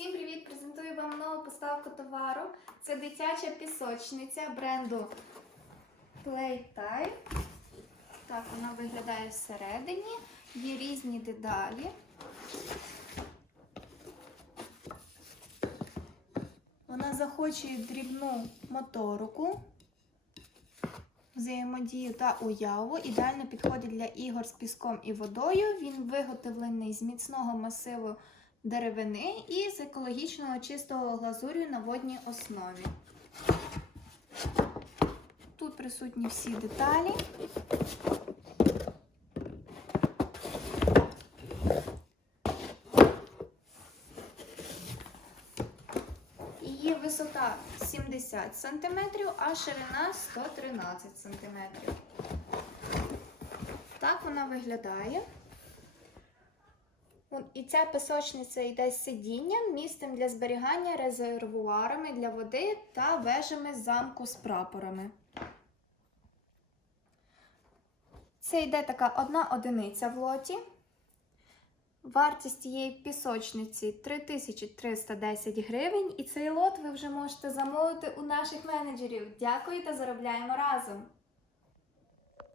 Всім привіт! Презентую вам нову поставку товару. Це дитяча пісочниця бренду Playtime. Так, вона виглядає всередині. Є різні дедалі. Вона захочує дрібну моторику, взаємодію та уяву. Ідеально підходить для ігор з піском і водою. Він виготовлений з міцного масиву деревини і з екологічного чистого глазурю на водній основі. Тут присутні всі деталі. Її висота 70 см, а ширина 113 см. Так вона виглядає. І ця пісочниця йде з сидінням, місцем для зберігання, резервуарами для води та вежами замку з прапорами. Це йде така одна одиниця в лоті. Вартість цієї пісочниці 3310 гривень, і цей лот ви вже можете замовити у наших менеджерів. Дякую та заробляємо разом!